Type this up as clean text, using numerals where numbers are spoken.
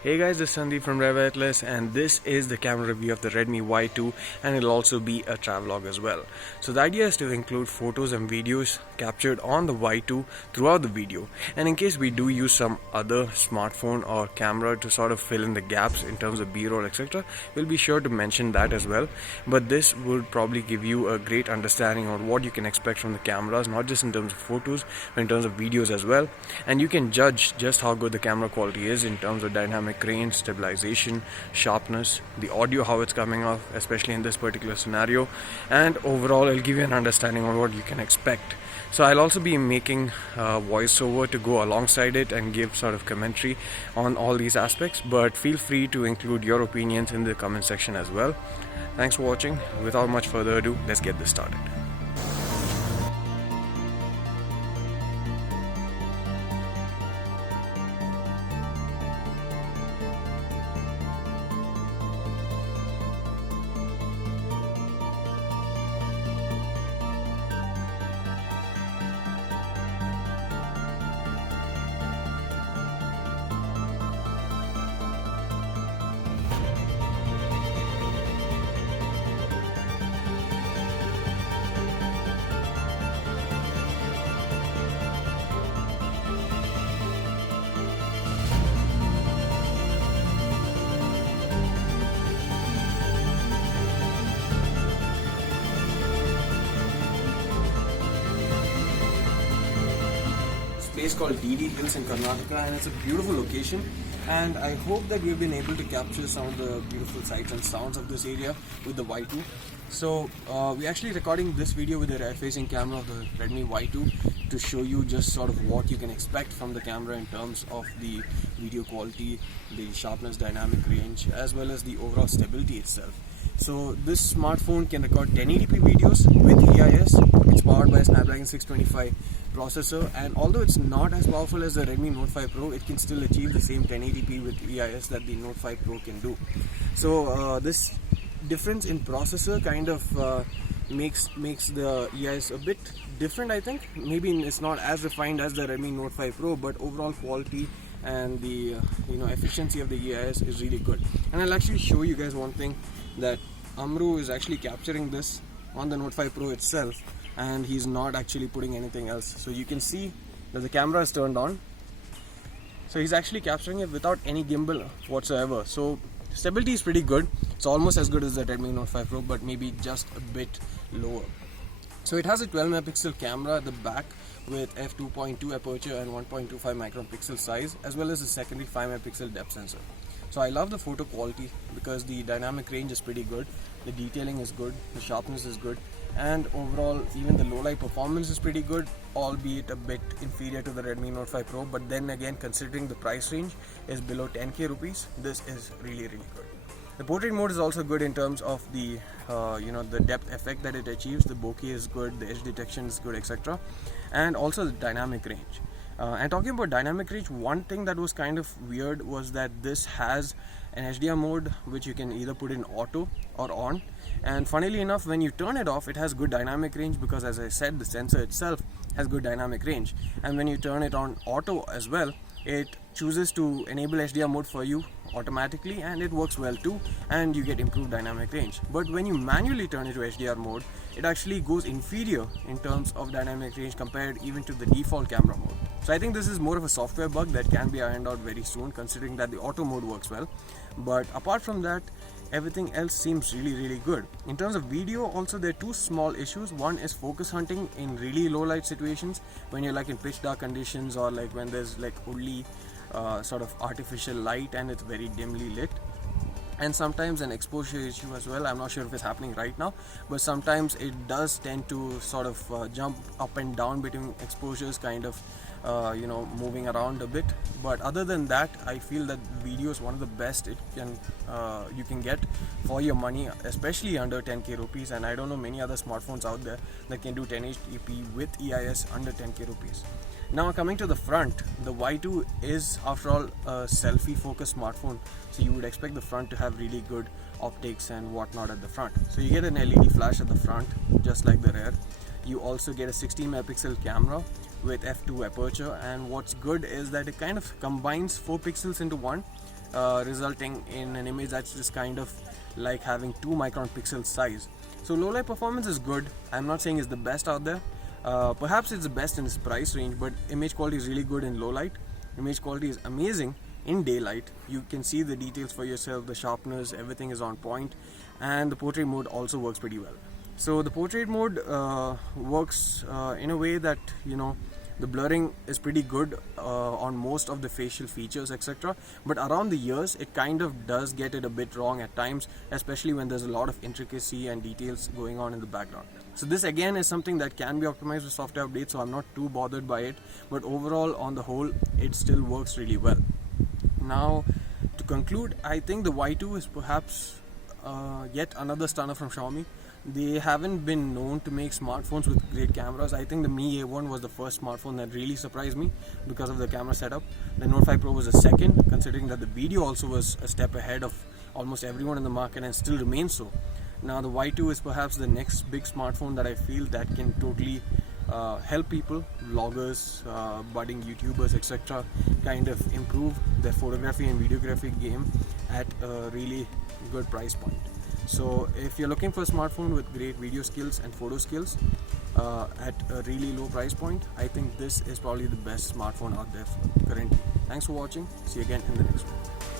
Hey guys, this is Sandeep from Rev Atlas, and this is the camera review of the Redmi Y2, and it'll also be a travelogue as well. So the idea is to include photos and videos captured on the Y2 throughout the video, and in case we do use some other smartphone or camera to sort of fill in the gaps in terms of B-roll etc., we'll be sure to mention that as well. But this would probably give you a great understanding on what you can expect from the cameras, not just in terms of photos but in terms of videos as well, and you can judge just how good the camera quality is in terms of dynamic range, stabilization, sharpness, the audio, how it's coming off, especially in this particular scenario, and overall it'll give you an understanding on what you can expect. So I'll also be making voiceover to go alongside it and give sort of commentary on all these aspects, but feel free to include your opinions in the comment section as well. Thanks for watching. Without much further ado, let's get this started. Place called DD Hills in Karnataka, and it's a beautiful location, and I hope that we've been able to capture some of the beautiful sights and sounds of this area with the Y2. So we're actually recording this video with the rear facing camera of the Redmi Y2 to show you just sort of what you can expect from the camera in terms of the video quality, the sharpness, dynamic range, as well as the overall stability itself. So this smartphone can record 1080p videos with EIS. It's powered by a Snapdragon 625 processor, and although it's not as powerful as the Redmi Note 5 Pro, it can still achieve the same 1080p with EIS that the Note 5 Pro can do. So this difference in processor kind of makes the EIS a bit different, I think. Maybe it's not as refined as the Redmi Note 5 Pro, but overall quality and the efficiency of the EIS is really good. And I'll actually show you guys one thing, that Amru is actually capturing this on the Note 5 Pro itself, and he's not actually putting anything else. So you can see that the camera is turned on, so he's actually capturing it without any gimbal whatsoever. So stability is pretty good. It's almost as good as the Redmi Note 5 Pro, but maybe just a bit lower. So it has a 12 megapixel camera at the back with f2.2 aperture and 1.25 micron pixel size, as well as a secondary 5 megapixel depth sensor. So I love the photo quality because the dynamic range is pretty good, the detailing is good, the sharpness is good, and overall even the low light performance is pretty good, albeit a bit inferior to the Redmi Note 5 Pro. But then again, considering the price range is below 10k rupees, this is really good. The portrait mode is also good in terms of the the depth effect that it achieves. The bokeh is good, the edge detection is good, etc. And also the dynamic range. And talking about dynamic range, one thing that was kind of weird was that this has an HDR mode which you can either put in auto or on, and funnily enough, when you turn it off, it has good dynamic range because, as I said, the sensor itself has good dynamic range. And when you turn it on auto as well, it chooses to enable HDR mode for you automatically, and it works well too, and you get improved dynamic range. But when you manually turn it to HDR mode, it actually goes inferior in terms of dynamic range compared even to the default camera mode. So I think this is more of a software bug that can be ironed out very soon, considering that the auto mode works well. But apart from that, everything else seems really good. In terms of video also, there are two small issues. One is focus hunting in really low light situations, when you're like in pitch dark conditions, or like when there's like only sort of artificial light and it's very dimly lit. And sometimes an exposure issue as well. I'm not sure if it's happening right now, but sometimes it does tend to sort of jump up and down between exposures, kind of moving around a bit. But other than that, I feel that video is one of the best you can get for your money, especially under 10k rupees. And I don't know many other smartphones out there that can do 1080p with EIS under 10k rupees. Now coming to the front, the Y2 is after all a selfie focused smartphone, so you would expect the front to have really good optics and whatnot at the front. So you get an LED flash at the front, just like the rear. You also get a 16 megapixel camera with f2 aperture, and what's good is that it kind of combines 4 pixels into one. resulting in an image that's just kind of like having 2 micron pixel size. So low light performance is good. I'm not saying it's the best out there. Perhaps it's the best in its price range, but image quality is really good in low light. Image quality is amazing in daylight. You can see the details for yourself, the sharpness, everything is on point, and the portrait mode also works pretty well. So the portrait mode works in a way that, you know, the blurring is pretty good on most of the facial features, etc. But around the years, it kind of does get it a bit wrong at times, especially when there's a lot of intricacy and details going on in the background. So this again is something that can be optimized with software updates, so I'm not too bothered by it. But overall, on the whole, it still works really well. Now, to conclude, I think the Y2 is perhaps yet another stunner from Xiaomi. They haven't been known to make smartphones with great cameras. I think the Mi A1 was the first smartphone that really surprised me because of the camera setup. The Note 5 Pro was a second, considering that the video also was a step ahead of almost everyone in the market and still remains so. Now the Y2 is perhaps the next big smartphone that I feel that can totally help people, vloggers, budding YouTubers, etc. kind of improve their photography and videography game at a really good price point. So if you're looking for a smartphone with great video skills and photo skills at a really low price point, I think this is probably the best smartphone out there currently. Thanks for watching. See you again in the next one.